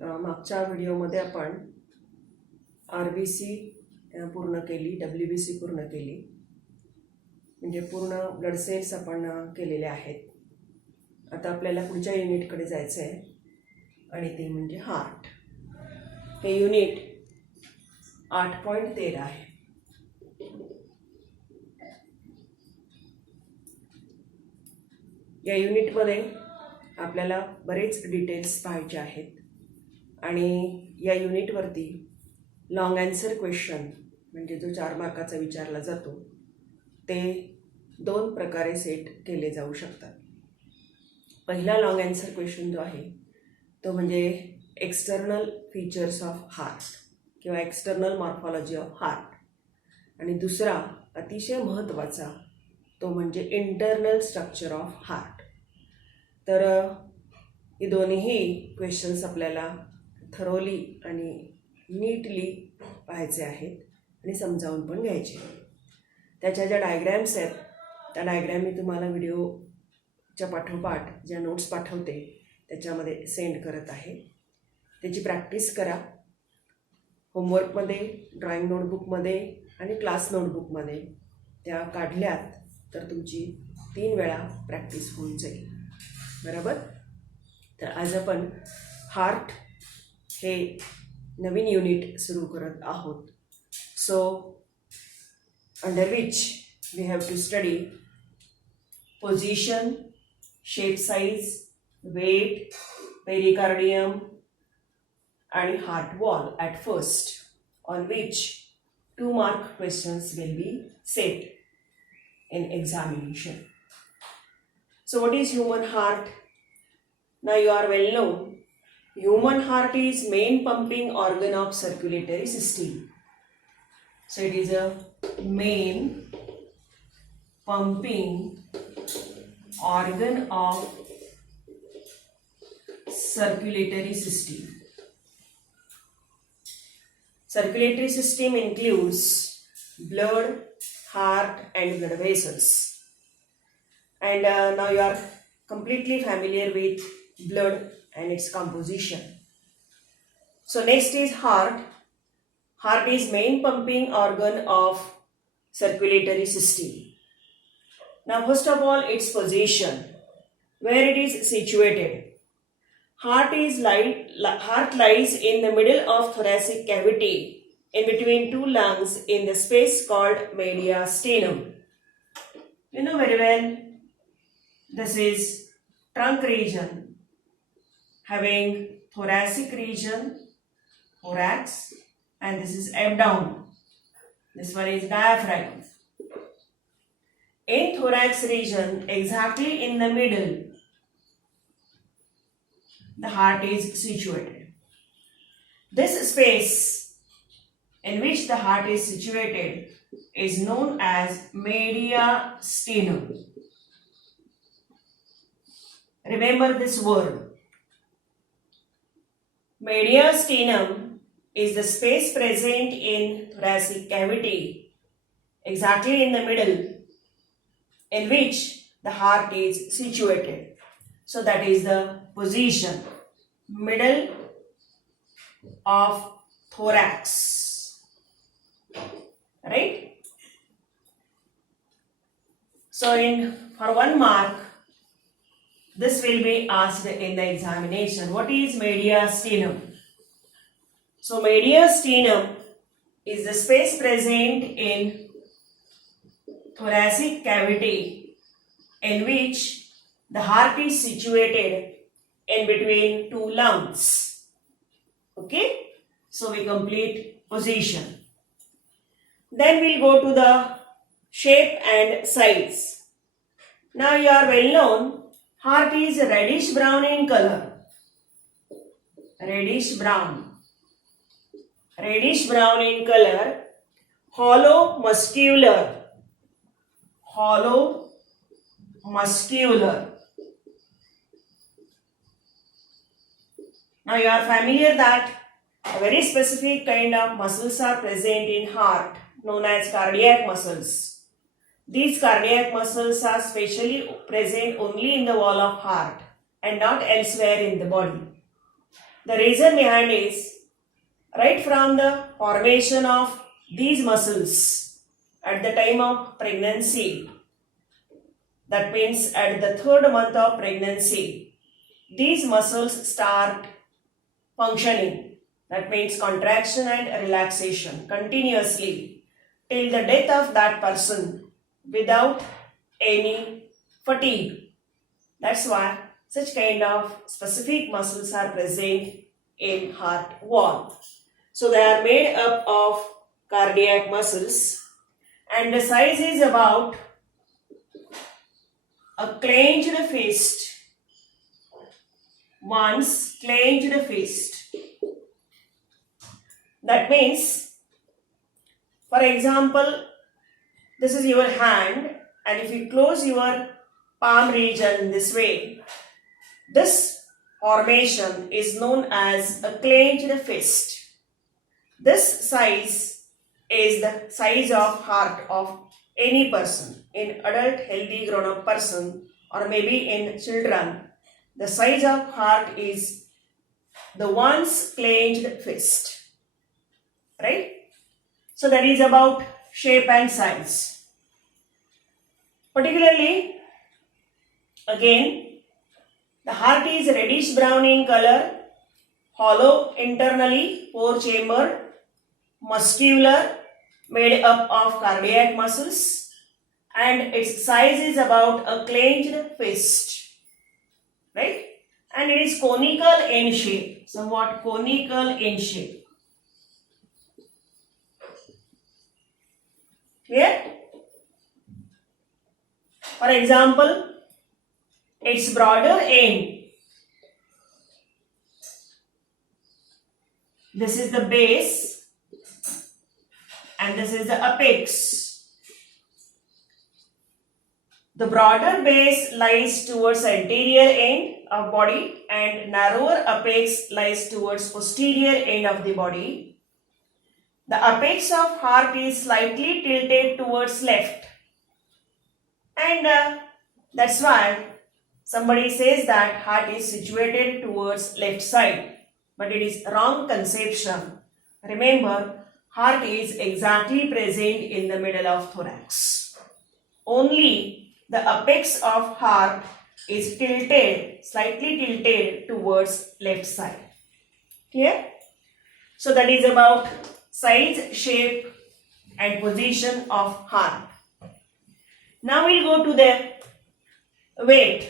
मागच्या व्हिडिओमध्ये आपण RBC पूर्ण केली, WBC पूर्ण केली, म्हणजे पूर्ण ब्लड सेल्स आपण केलेले आहेत. आता आपल्याला पुढच्या युनिटकडे जायचं आहे आणि ते म्हणजे हार्ट. हे युनिट 8.13 आहे. या युनिटमध्ये आपल्याला बरेच डिटेल्स पाहायचे आहेत आणि या युनिटवरती लॉंग आन्सर क्वेश्चन म्हणजे जो 4 मार्काचा विचारला जातो ते 2 प्रकारे सेट केले जाऊ शकतात. पहिला लॉंग आन्सर क्वेश्चन जो आहे तो म्हणजे एक्सटर्नल फीचर्स ऑफ हार्ट किंवा एक्सटर्नल मॉर्फॉलॉजी ऑफ हार्ट, आणि दुसरा अतिशय महत्त्वाचा तो म्हणजे इंटरनल स्ट्रक्चर ऑफ हार्ट. तर हे दोन्ही क्वेश्चन्स आपल्याला थरोली आणि नीटली पाहायचे आहेत आणि समजावून पण घ्यायचे. त्याच्या ज्या डायग्रॅम्स आहेत त्या डायग्रॅम मी तुम्हाला व्हिडिओच्या पाठोपाठ ज्या नोट्स पाठवते त्याच्यामध्ये सेंड करत आहे. त्याची प्रॅक्टिस करा. होमवर्कमध्ये, ड्रॉइंग नोटबुकमध्ये आणि क्लास नोटबुकमध्ये त्या काढल्यात तर तुमची 3 वेळा प्रॅक्टिस होऊन जाईल. बरोबर. तर आज आपण हार्ट हे नवीन युनिट सुरू करत आहोत. So under which we have to study position, shape size, weight, pericardium आणि heart wall at first, on which 2 mark questions will be set in examination. So what is human heart? Now you are well known. Human heart is main pumping organ of circulatory system. So it is a main pumping organ of circulatory system. Circulatory system includes blood, heart and blood vessels. And now you are completely familiar with blood and its composition. So next is heart. Heart is main pumping organ of circulatory system. Now first of all its position, where it is situated. Heart lies in the middle of thoracic cavity in between 2 lungs in the space called mediastinum. You know very well, this is trunk region having thoracic region, thorax, and this is abdomen. This one is diaphragm. In thorax region, exactly in the middle, the heart is situated. This space in which the heart is situated is known as mediastinum. Remember this word. Mediastinum is the space present in thoracic cavity, exactly in the middle, in which the heart is situated. So that is the position, middle of thorax, right? So for 1 mark, this will be asked in the examination. What is mediastinum? So mediastinum is the space present in thoracic cavity in which the heart is situated in between 2 lungs. Okay? So we complete position. Then we'll go to the shape and size. Now you are well known, heart is reddish brown in color. Reddish brown. Reddish brown in color. Hollow muscular. Hollow muscular. Now you are familiar that a very specific kind of muscles are present in heart known as cardiac muscles. These cardiac muscles are specially present only in the wall of heart and not elsewhere in the body. The reason behind is right from the formation of these muscles at the time of pregnancy, that means at the 3rd month of pregnancy, these muscles start functioning. That means contraction and relaxation continuously till the death of that person without any fatigue. That's why such kind of specific muscles are present in heart wall. So they are made up of cardiac muscles, and the size is about a clenched fist. One's clenched fist. That means, for example, this is your hand, and if you close your palm region this way, this formation is known as a clenched fist. This size is the size of heart of any person, in adult healthy grown up person or maybe in children. The size of heart is the one's clenched fist. Right? So that is about shape and size. Particularly, again, the heart is reddish brown in color, hollow internally, 4-chambered, muscular, made up of cardiac muscles, and its size is about a clenched fist. Right? And it is conical in shape, somewhat conical in shape. Clear? For example, its broader end, this is the base and this is the apex. The broader base lies towards anterior end of body and narrower apex lies towards posterior end of the body. The apex of heart is slightly tilted towards left, and that's why somebody says that heart is situated towards left side, but it is wrong conception. Remember, heart is exactly present in the middle of thorax. Only the apex of heart is tilted, slightly tilted towards left side. Clear? So that is about size, shape and position of heart. Now we'll go to the weight.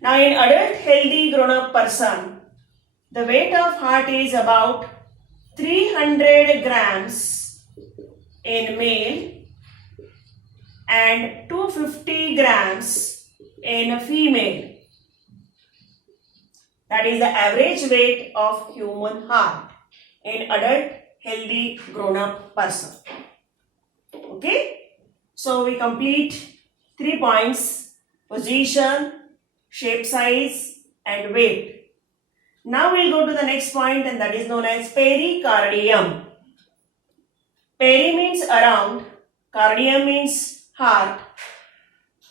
Now in adult healthy grown up person, the weight of heart is about 300 grams in male and 250 grams in female. That is the average weight of human heart in adult healthy grown up person. Okay, so we complete 3 points: position, shape, size and weight. Now we'll go to the next point, and that is known as pericardium. Peri means around, cardium means heart.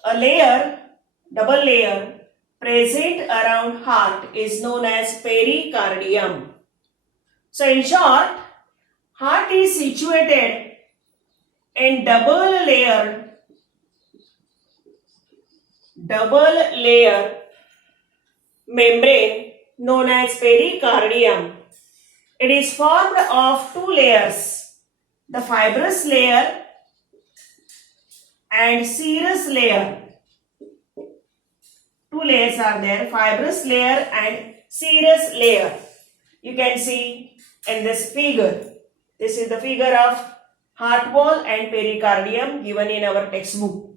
A layer, double layer present around heart is known as pericardium. So in short, heart is situated in double layer membrane known as pericardium. It is formed of 2 layers, the fibrous layer and serous layer. 2 layers are there, fibrous layer and serous layer. You can see in this figure. This is the figure of heart wall and pericardium given in our textbook.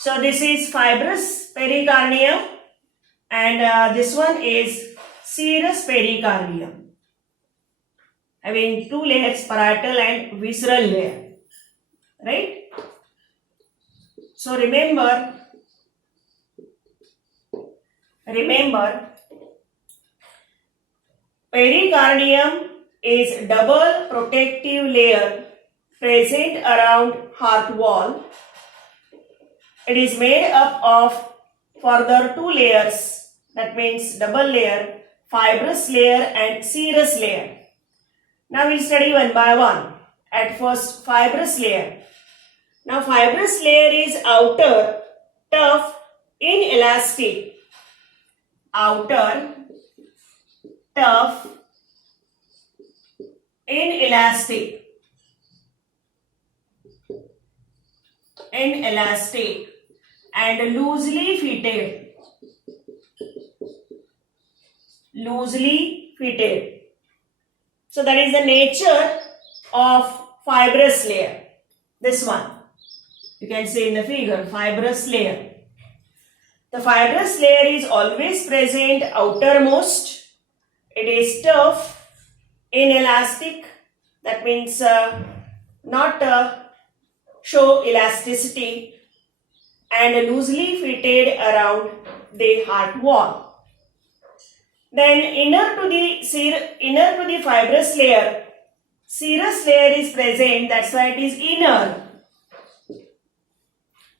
So this is fibrous pericardium and this one is serous pericardium, having 2 layers, parietal and visceral layer. Right? So remember, pericardium is double protective layer present around heart wall. It is made up of further 2 layers, that means double layer, fibrous layer and serous layer. Now we'll study one by one. At first, fibrous layer. Now fibrous layer is outer, tough, inelastic. Outer, tough, inelastic. Inelastic and loosely fitted. Loosely fitted. So that is the nature of fibrous layer. This one. You can see in the figure, fibrous layer. The fibrous layer is always present outermost. It is tough, inelastic. That means not show elasticity, and loosely fitted around the heart wall. Then inner to the fibrous layer, serous layer is present. That's why it is inner.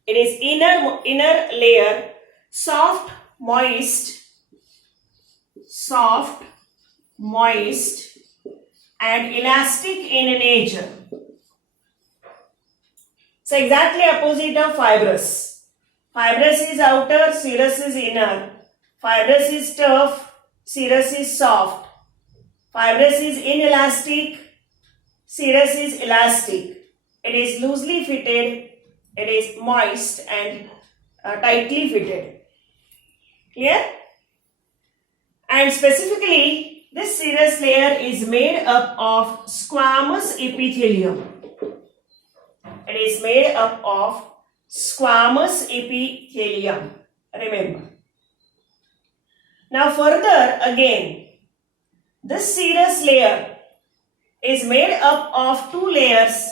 It is inner layer, soft, moist, and elastic in nature. So exactly opposite of fibrous. Fibrous is outer, serous is inner. Fibrous is tough, serous is soft. Fibrous is inelastic, serous is elastic. It is loosely fitted. It is moist and tightly fitted. Clear? And specifically, this serous layer is made up of squamous epithelium. It is made up of squamous epithelium. Remember. Now further again, this serous layer is made up of two layers.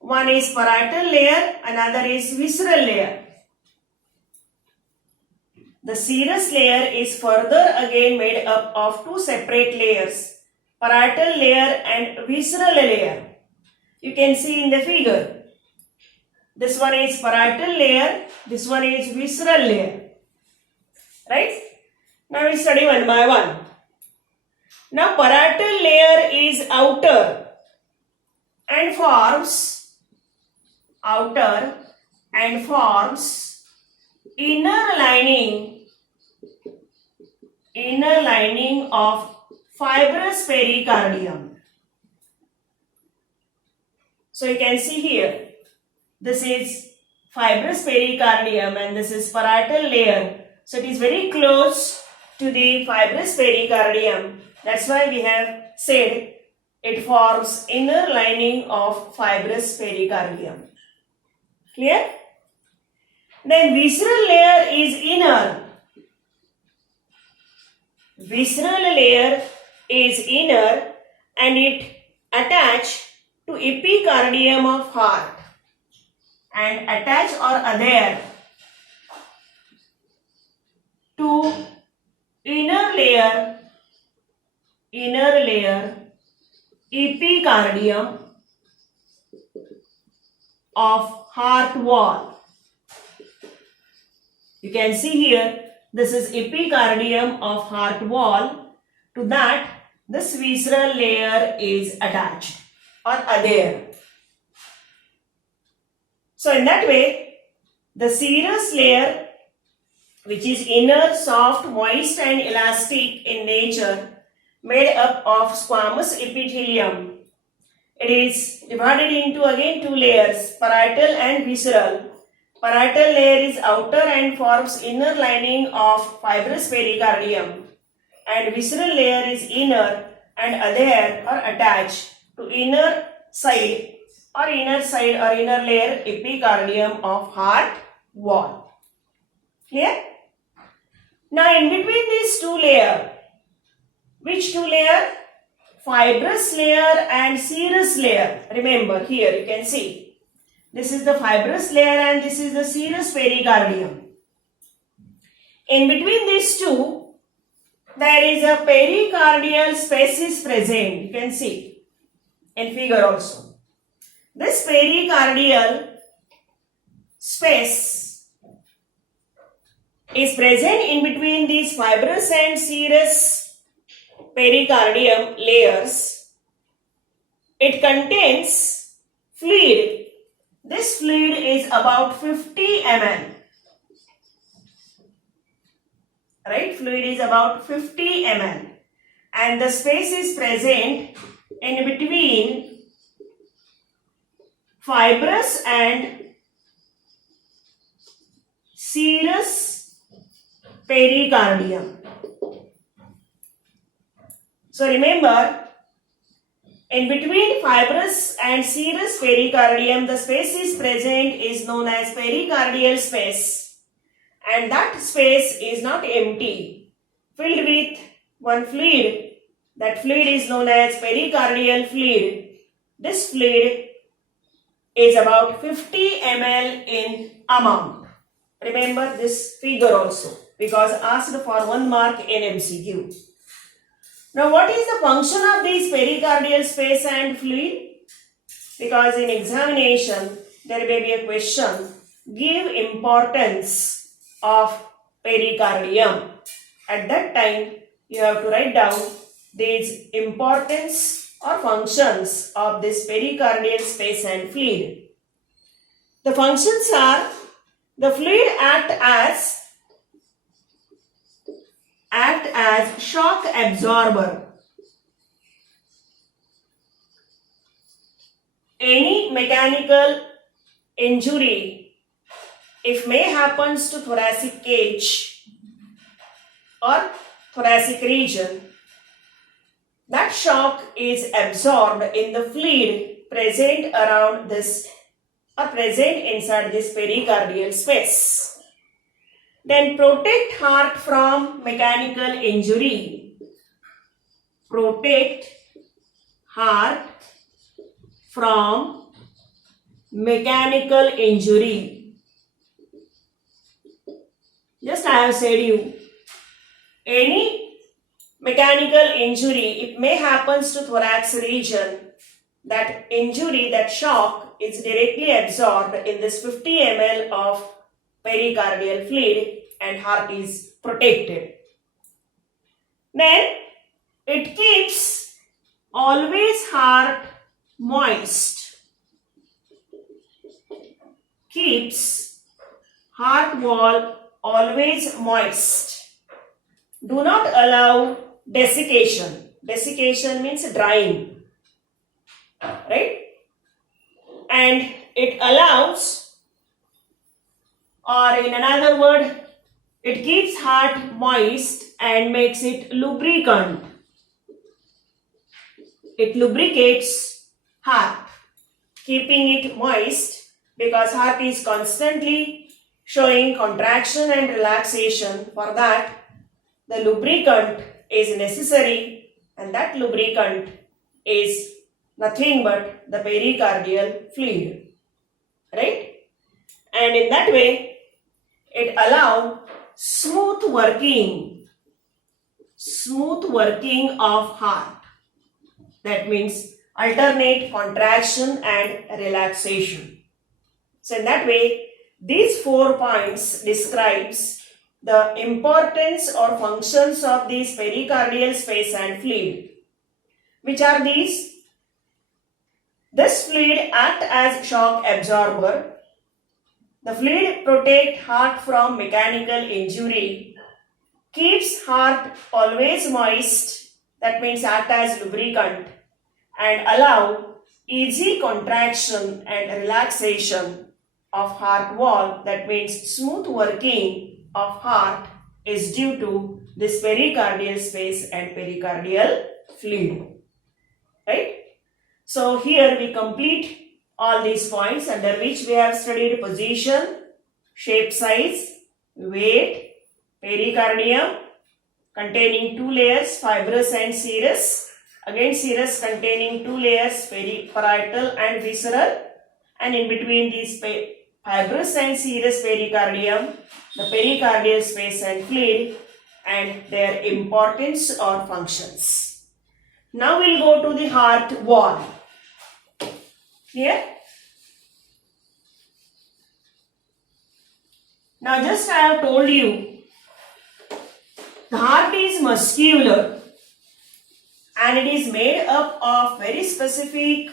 One is parietal layer, another is visceral layer. The serous layer is further again made up of two separate layers, parietal layer and visceral layer. You can see in the figure. This one is parietal layer, this one is visceral layer. Right? Now we study one by one. Now parietal layer is outer and forms inner lining of fibrous pericardium. So you can see here, this is fibrous pericardium and this is parietal layer. So it is very close to the fibrous pericardium. That's why we have said it forms inner lining of fibrous pericardium. Clear? Then visceral layer is inner. Visceral layer is inner and it attach to epicardium of heart and attach or adhere to inner layer epicardium of heart wall. You can see here, this is epicardium of heart wall. To that, this visceral layer is attached or adhere. So in that way, the serous layer, which is inner, soft, moist and elastic in nature, made up of squamous epithelium. It is divided into again two layers, parietal and visceral. Parietal layer is outer and forms inner lining of fibrous pericardium, and visceral layer is inner and adhere or attach to inner side or inner layer epicardium of heart wall. Clear? Now in between these two layers, which two layer? Fibrous layer and serous layer. Remember here you can see. This is the fibrous layer and this is the serous pericardium. In between these two, there is a pericardial space is present. You can see in figure also. This pericardial space is present in between these fibrous and serous pericardium layers. It contains fluid. This fluid is about 50 ml. Right? Fluid is about 50 ml. And the space is present in between fibrous and serous pericardium. So remember, in between fibrous and serous pericardium, the space is present is known as pericardial space, and that space is not empty, filled with one fluid. That fluid is known as pericardial fluid. This fluid is about 50 ml in amount. Remember this figure also, because asked for 1 mark in MCQ. Now what is the function of this pericardial space and fluid? Because in examination there may be a question, give importance of pericardium. At that time you have to write down these importance or functions of this pericardial space and fluid. The functions are, the fluid act as shock absorber. Any mechanical injury, if may happens to thoracic cage or thoracic region, that shock is absorbed in the fluid present around this or present inside this pericardial space. Then protect heart from mechanical injury. Protect heart from mechanical injury. Just I have said you, any mechanical injury, it may happens to thorax region, that injury, that shock is directly absorbed in this 50 ml of pericardial fluid and heart is protected. Then it keeps always heart moist. Keeps heart wall always moist. Do not allow desiccation. Desiccation means drying. Right? And it allows, or in another word, it keeps heart moist and makes it lubricant. It lubricates heart, keeping it moist, because heart is constantly showing contraction and relaxation. For that, the lubricant is necessary, and that lubricant is nothing but the pericardial fluid. Right? And in that way, it allows smooth working of heart. That means alternate contraction and relaxation. So in that way, these 4 points describes the importance or functions of this pericardial space and fluid. Which are these? This fluid acts as shock absorber. The fluid protects heart from mechanical injury, keeps heart always moist, that means act as lubricant, and allow easy contraction and relaxation of heart wall, that means smooth working of heart is due to this pericardial space and pericardial fluid. Right? So here we complete all these points under which we have studied position, shape, size, weight, pericardium containing 2 layers, fibrous and serous. Again serous containing 2 layers, parietal and visceral, and in between these fibrous and serous pericardium, the pericardial space and fluid, and their importance or functions. Now we will go to the heart wall. Here. Now just I have told you The heart is muscular and it is made up of very specific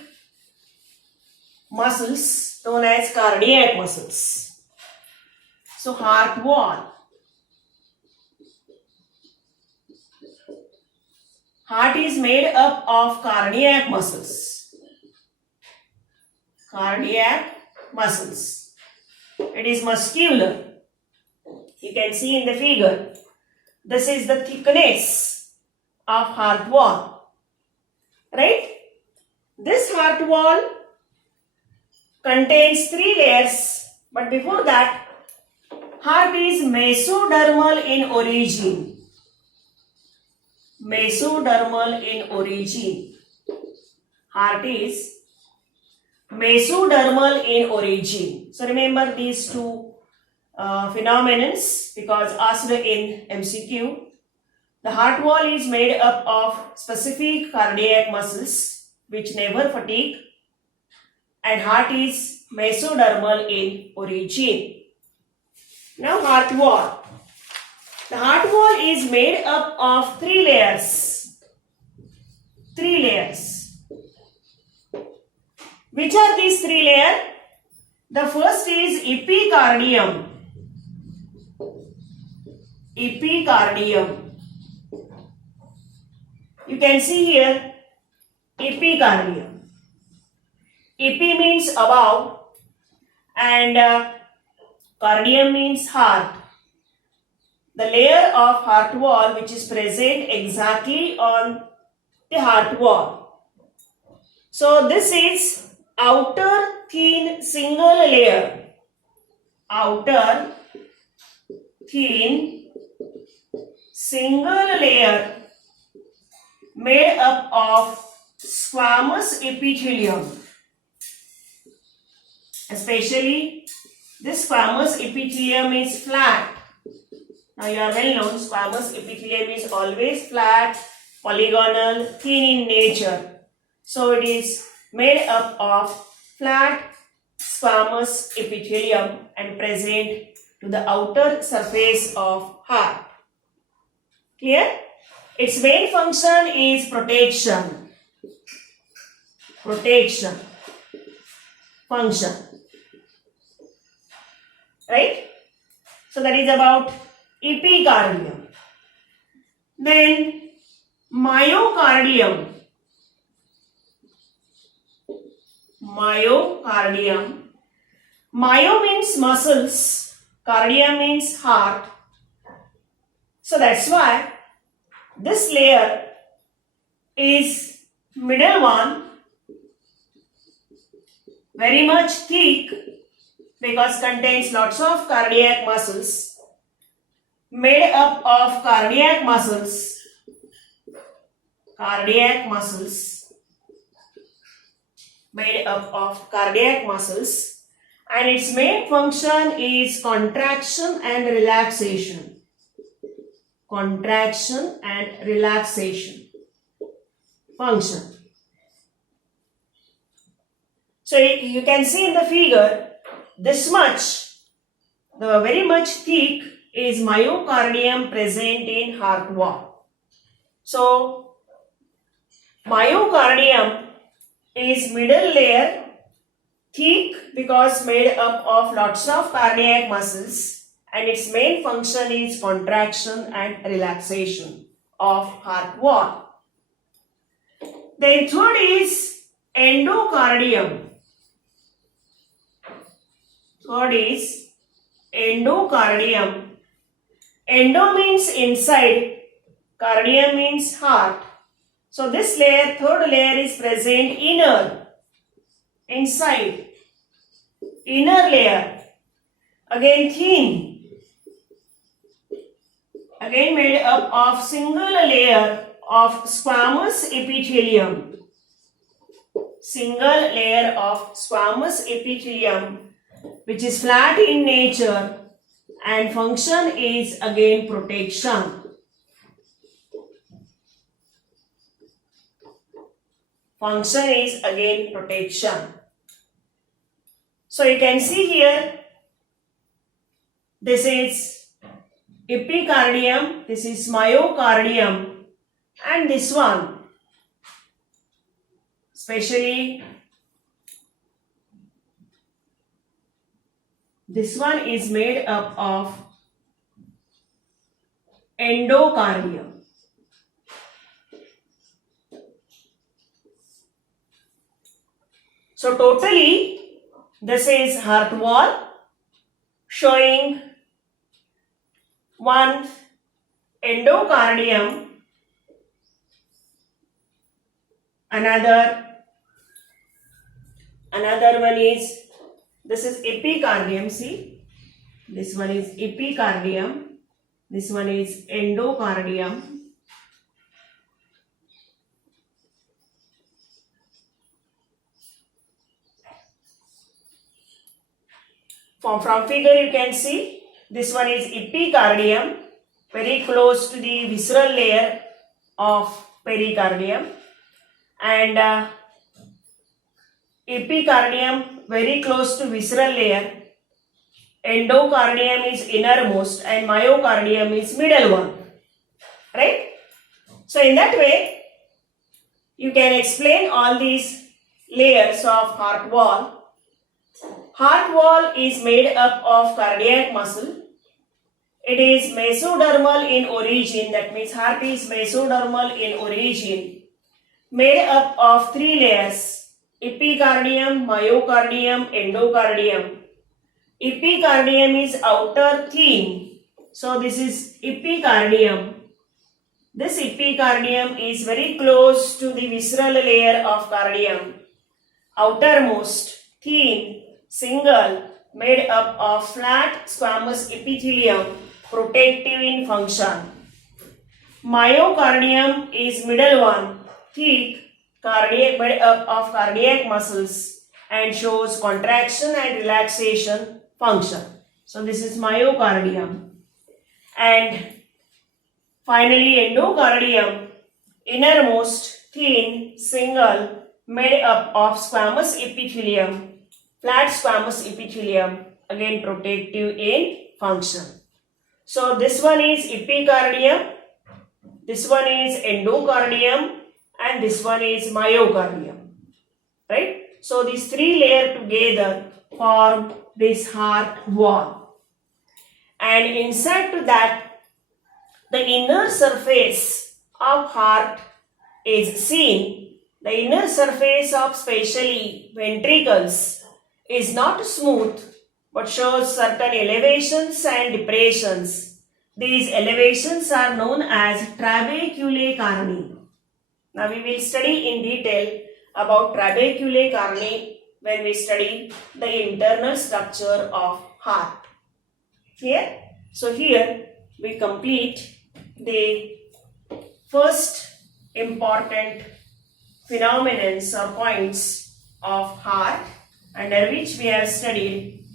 muscles known as cardiac muscles. So heart wall. Heart is made up of cardiac muscles. Cardiac muscles. It is muscular. You can see in the figure. This is the thickness of heart wall. Right? This heart wall contains 3 layers. But before that, heart is mesodermal in origin. Mesodermal in origin. Heart is mesodermal in origin. So remember these two phenomena because asked in MCQ. The heart wall is made up of specific cardiac muscles which never fatigue, and heart is mesodermal in origin. Now heart wall. The heart wall is made up of 3 layers. 3 layers. Which are these 3 layers? The first is epicardium. Epicardium. You can see here epicardium. Epi means above and cardium means heart. The layer of heart wall which is present exactly on the heart wall. So this is outer thin single layer. Outer thin single layer made up of squamous epithelium. Especially this squamous epithelium is flat. Now you are well known, squamous epithelium is always flat, polygonal, thin in nature. So it is made up of flat squamous epithelium and present to the outer surface of heart. Clear? Its main function is protection. Protection function. Right? So that is about epicardium. Then myocardium. Myocardium. Myo means muscles. Cardium means heart. So that's why this layer is middle one, very much thick because contains lots of cardiac muscles, made up of cardiac muscles, made up of cardiac muscles, and its main function is contraction and relaxation. Contraction and relaxation function. So you can see in the figure this much, the very much thick is myocardium present in heart wall. So myocardium is middle layer, thick because made up of lots of cardiac muscles, and its main function is contraction and relaxation of heart wall. Then third is endocardium. Third is endocardium. Endo means inside, cardium means heart. So this layer, third layer is present inner, inside, inner layer. Again thin. Again made up of single layer of squamous epithelium. Single layer of squamous epithelium which is flat in nature and function is again protection. Function is again protection. So you can see here, this is epicardium, this is myocardium, and this one, especially this one is made up of endocardium. So totally this is heart wall showing one endocardium, another one is, this is epicardium, see, this one is epicardium, this one is endocardium. From figure you can see this one is epicardium, very close to the visceral layer of pericardium, and epicardium very close to visceral layer, endocardium is innermost, and myocardium is middle one, right? So in that way you can explain all these layers of heart wall. Heart wall is made up of cardiac muscle. It is mesodermal in origin, that means heart is mesodermal in origin, made up of three layers: epicardium, myocardium, endocardium. Epicardium is outer thin, so this is epicardium. This epicardium is very close to the visceral layer of cardium, outermost, thin, single, made up of flat squamous epithelium, protective in function. Myocardium is middle one, thick, cardiac, made up of cardiac muscles and shows contraction and relaxation function. So this is myocardium. And finally endocardium, innermost, thin, single, made up of squamous epithelium, flat squamous epithelium, again protective in function. So this one is epicardium, this one is endocardium, and this one is myocardium, right? So these three layers together form this heart wall, and inside to that the inner surface of heart is seen. The inner surface of especially ventricles is not smooth but shows certain elevations and depressions. These elevations are known as trabeculae carni. Now we will study in detail about trabeculae carni when we study the internal structure of heart. Here, so here we complete the first important phenomena or points of heart, under which we have studied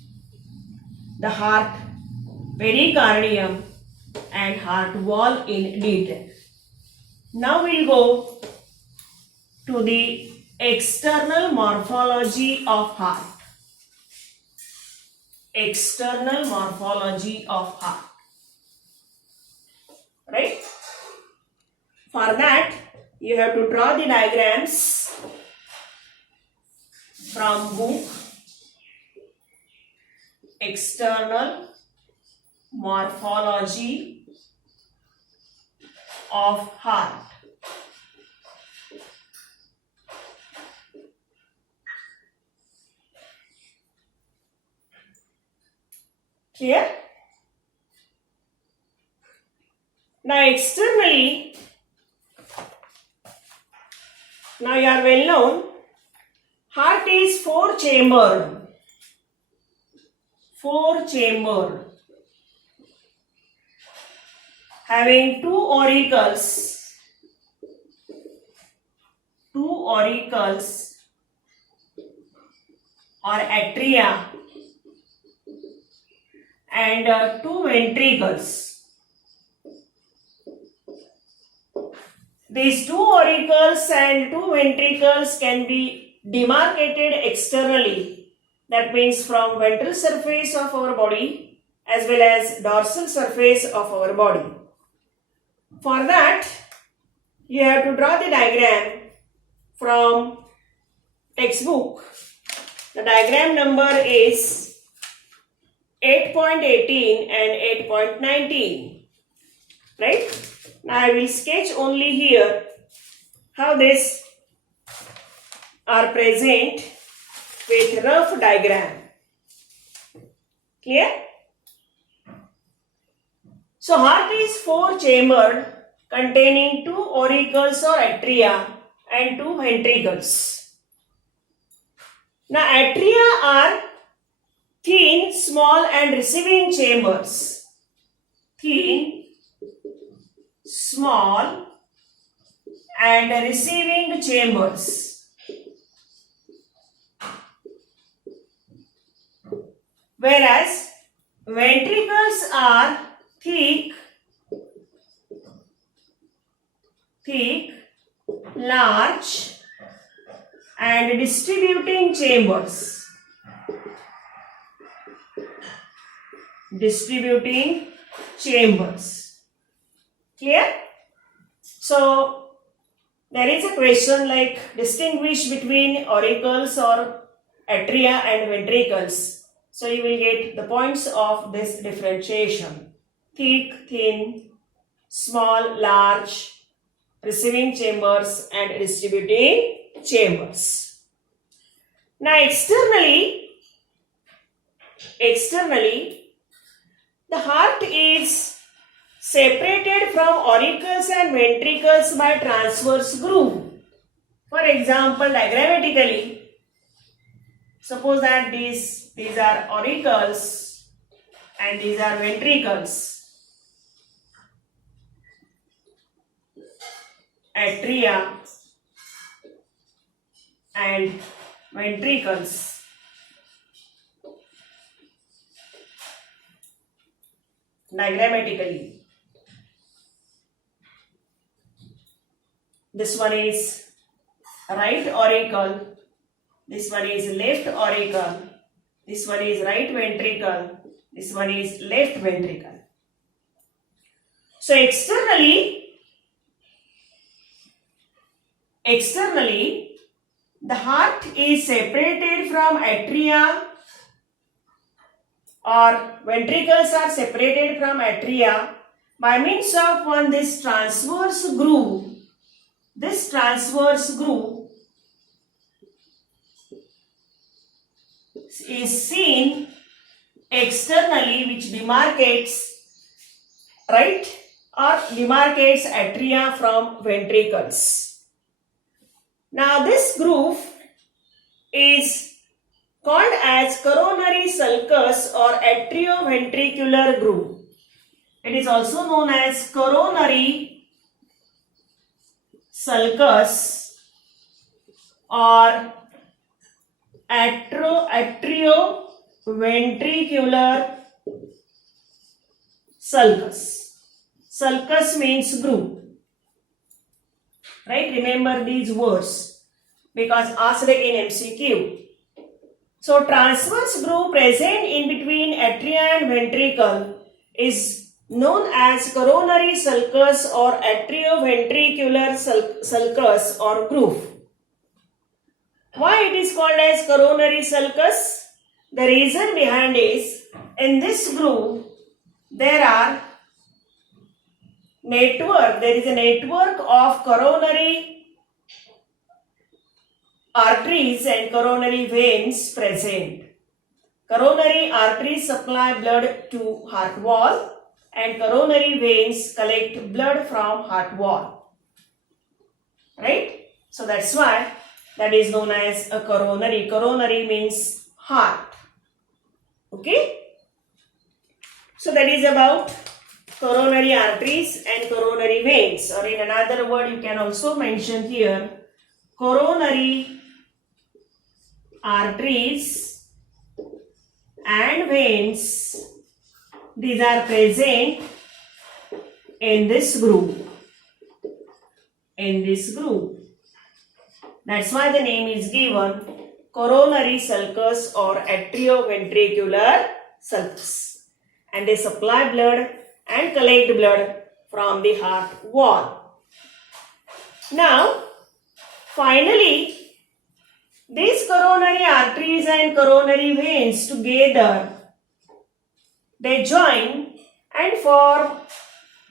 the heart, pericardium and heart wall in detail. Now we will go to the external morphology of heart. External morphology of heart. Right? For that, you have to draw the diagrams from book. External morphology of heart. Clear? Now externally, now you are well known, heart is four chambered, having two auricles or atria and two ventricles. These two auricles and two ventricles can be demarcated externally. That means from ventral surface of our body as well as dorsal surface of our body. For that, you have to draw the diagram from textbook. The diagram number is 8.18 and 8.19. Right? Now I will sketch only here how this are present with rough diagram. Clear? So heart is 4-chambered, containing 2 auricles or atria and 2 ventricles. Now atria are thin, small and receiving chambers. Thin, small and receiving chambers. Whereas ventricles are thick, large and distributing chambers. Clear? So there is a question like distinguish between auricles or atria and ventricles. So you will get the points of this differentiation. Thick, thin, small, large, receiving chambers and distributing chambers. Now externally, the heart is separated from auricles and ventricles by transverse groove. For example, diagrammatically, suppose that these are auricles and these are ventricles. Atria and ventricles. Diagrammatically, this one is right auricle, this one is left auricle, this one is right ventricle, this one is left ventricle. So externally, the heart is separated from atria, or ventricles are separated from atria by means of this transverse groove. This transverse groove is seen externally, which demarcates, right, or demarcates atria from ventricles. Now this groove is called as coronary sulcus or atrioventricular groove. It is also known as coronary sulcus or atrioventricular sulcus. Sulcus means groove. Right? Remember these words because asked in MCQ. So transverse groove present in between atria and ventricle is known as coronary sulcus or atrioventricular sulcus or groove. Why it is called as coronary sulcus? The reason behind is in this groove there is a network of coronary arteries and coronary veins present. Coronary arteries supply blood to heart wall and coronary veins collect blood from heart wall. Right? So that's why that is known as a coronary. Coronary means heart. Okay? So that is about coronary arteries and coronary veins, or in another word you can also mention here coronary arteries and veins. These are present in this groove. That's why the name is given coronary sulcus or atrioventricular sulcus. and they supply blood and collect blood from the heart wall. Now, finally, these coronary arteries and coronary veins together, they join and form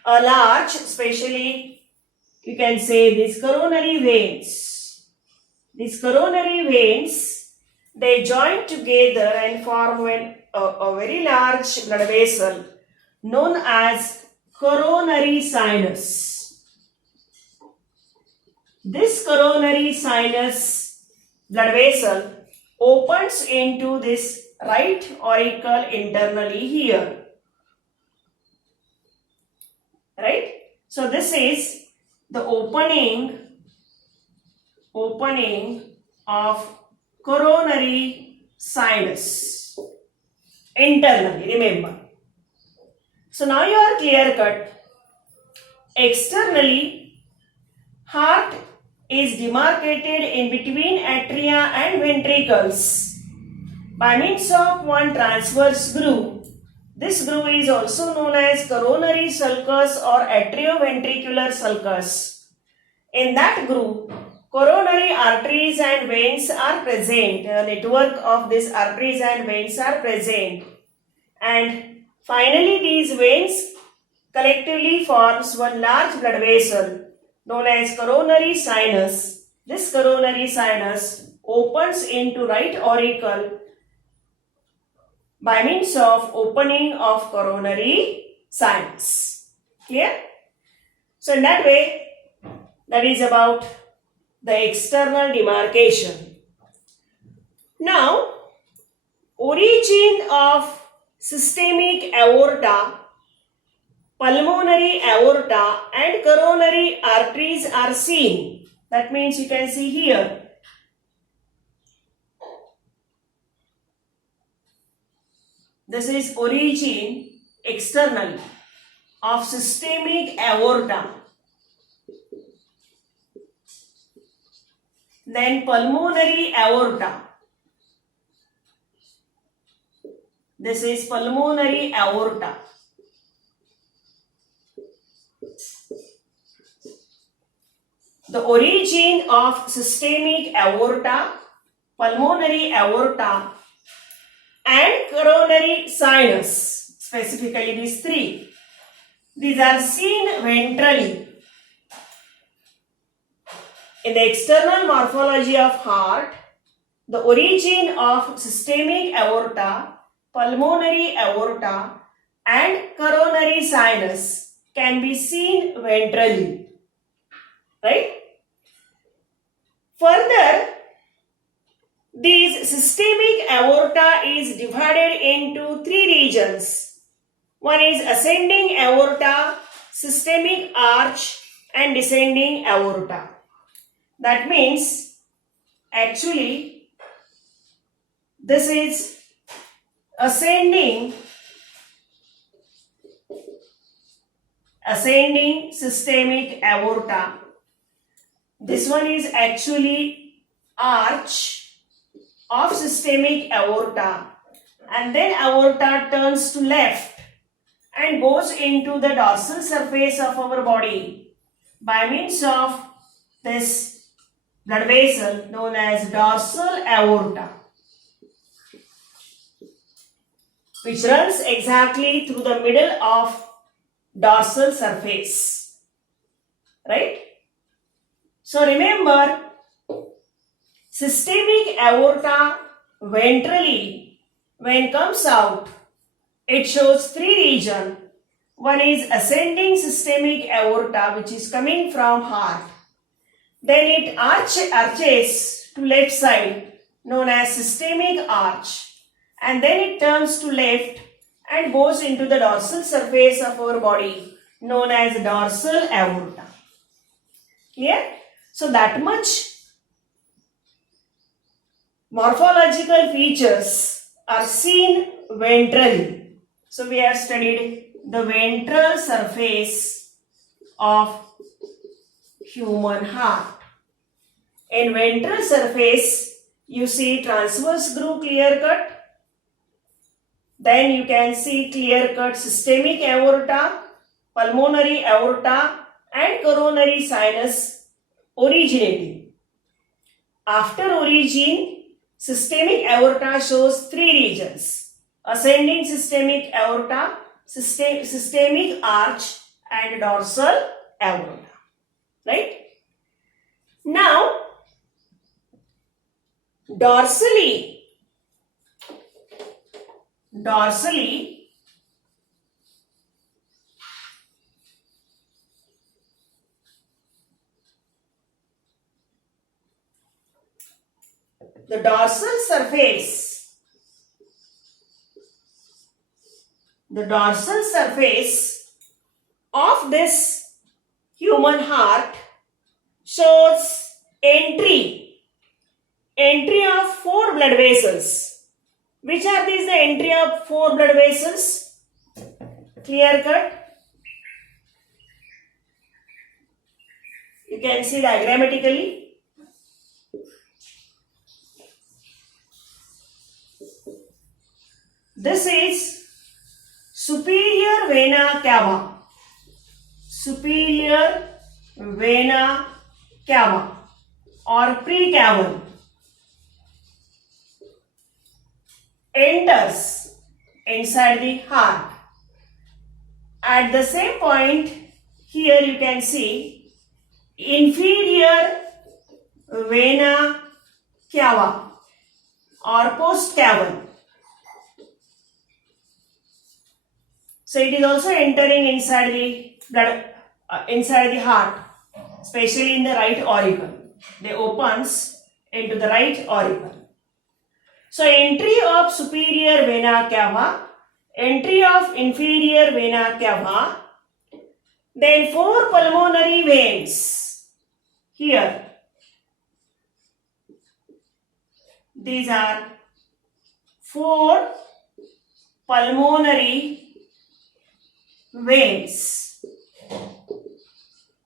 a large, especially you can say these coronary veins. These coronary veins, they join together and form a very large blood vessel known as coronary sinus. This coronary sinus blood vessel opens into this right auricle internally here. Right? So this is the opening of coronary sinus internally, remember. So now you are clear cut. Externally, heart is demarcated in between atria and ventricles by means of one transverse groove. This groove is also known as coronary sulcus or atrioventricular sulcus. In that groove, coronary arteries and veins are present. A network of these arteries and veins are present. And finally, these veins collectively forms one large blood vessel known as coronary sinus. This coronary sinus opens into right auricle by means of opening of coronary sinus. Clear? So in that way, that is about the external demarcation. Now, origin of systemic aorta, pulmonary aorta and coronary arteries are seen. That means you can see here. This is origin externally of systemic aorta. Then pulmonary aorta. This is pulmonary aorta. The origin of systemic aorta, pulmonary aorta and coronary sinus, specifically these three. These are seen ventrally. In the external morphology of heart, the origin of systemic aorta, pulmonary aorta and coronary sinus can be seen ventrally. Right? Further, this systemic aorta is divided into three regions. One is ascending aorta, systemic arch and descending aorta. That means actually this is ascending systemic aorta. This one is actually arch of systemic aorta, and then aorta turns to left and goes into the dorsal surface of our body by means of this blood vessel known as dorsal aorta, which runs exactly through the middle of dorsal surface. Right? So remember, systemic aorta ventrally, when comes out, it shows three regions. One is ascending systemic aorta, which is coming from heart. Then it arches to left side, known as systemic arch. And then it turns to left and goes into the dorsal surface of our body, known as dorsal aorta. Clear? So that much morphological features are seen ventrally. So we have studied the ventral surface of human heart. In ventral surface, you see transverse groove clear cut. Then you can see clear-cut systemic aorta, pulmonary aorta, and coronary sinus originating. After origin, systemic aorta shows three regions: ascending systemic aorta, systemic arch, and dorsal aorta. Right? Now, dorsally, the dorsal surface of this human heart shows entry of four blood vessels. Which are these? The entry of four blood vessels? Clear cut? You can see diagrammatically. This is superior vena cava. Superior vena cava or precaval. Enters inside the heart. At the same point, here you can see inferior vena cava or postcaval. So it is also entering inside the blood, inside the heart, especially in the right auricle. They opens into the right auricle. So entry of superior vena cava, entry of inferior vena cava, then four pulmonary veins. Here, these are four pulmonary veins.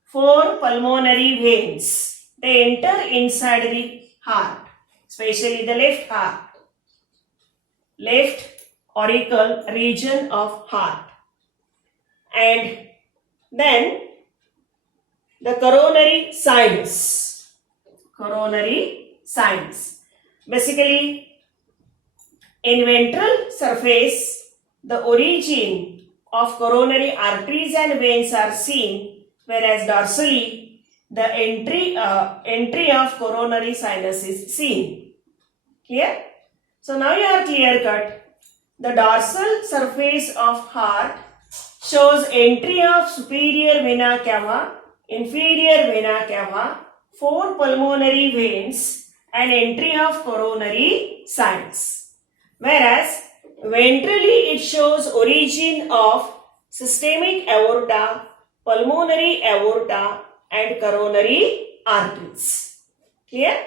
Four pulmonary veins. They enter inside the heart, especially the left heart. Left auricle region of heart. And then the coronary sinus. Coronary sinus. Basically, in ventral surface, the origin of coronary arteries and veins are seen, whereas dorsally, the entry of coronary sinus is seen. Clear? So now you are clear cut. The dorsal surface of heart shows entry of superior vena cava, inferior vena cava, four pulmonary veins, and entry of coronary sinus. Whereas ventrally it shows origin of systemic aorta, pulmonary aorta, and coronary arteries. Clear?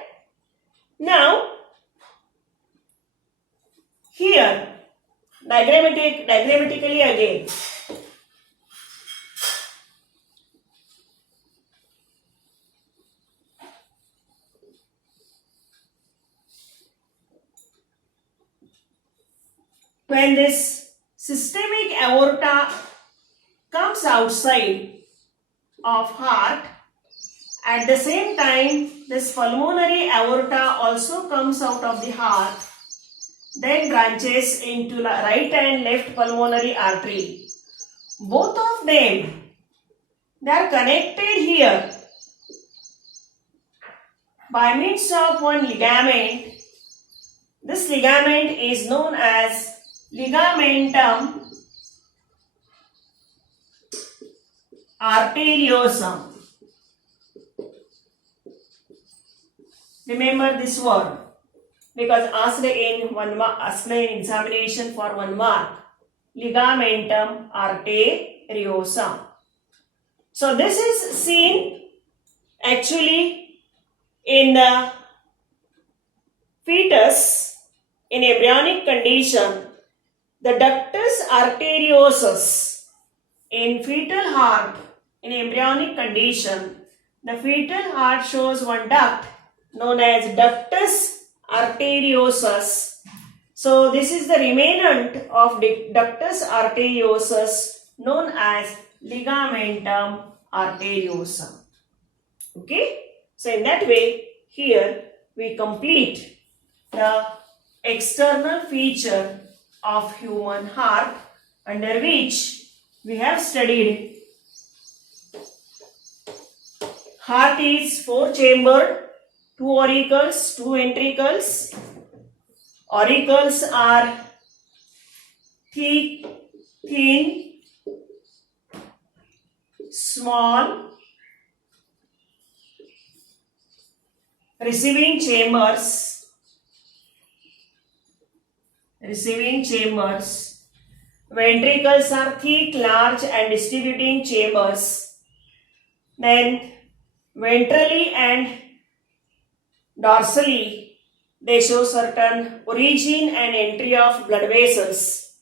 Now, here, diagrammatically again. When this systemic aorta comes outside of heart, at the same time, this pulmonary aorta also comes out of the heart, then branches into right and left pulmonary artery. Both of them, they are connected here by means of one ligament. This ligament is known as ligamentum arteriosum. Remember this word, because asked in examination for 1 mark. Ligamentum arteriosum. So this is seen actually in the fetus in embryonic condition. The ductus arteriosus in fetal heart in embryonic condition. The fetal heart shows one duct known as ductus arteriosus. So this is the remnant of ductus arteriosus known as ligamentum arteriosum. Okay. So in that way, here we complete the external feature of human heart, under which we have studied heart is 4-chambered, 2 auricles, 2 ventricles. Auricles are thick, thin, small. Receiving chambers. Ventricles are thick, large and distributing chambers. Then ventrally and dorsally, they show certain origin and entry of blood vessels.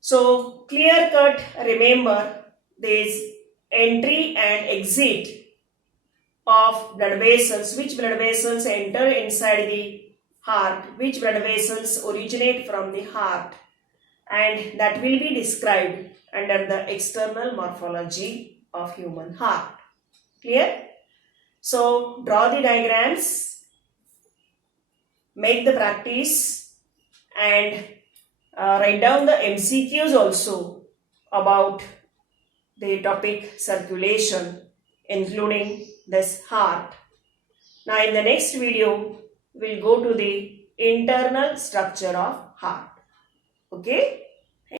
So clear cut, remember this entry and exit of blood vessels, which blood vessels enter inside the heart, which blood vessels originate from the heart, and that will be described under the external morphology of human heart. Clear? So draw the diagrams, make the practice, and write down the MCQs also about the topic circulation, including this heart. Now in the next video, we'll go to the internal structure of heart. Okay.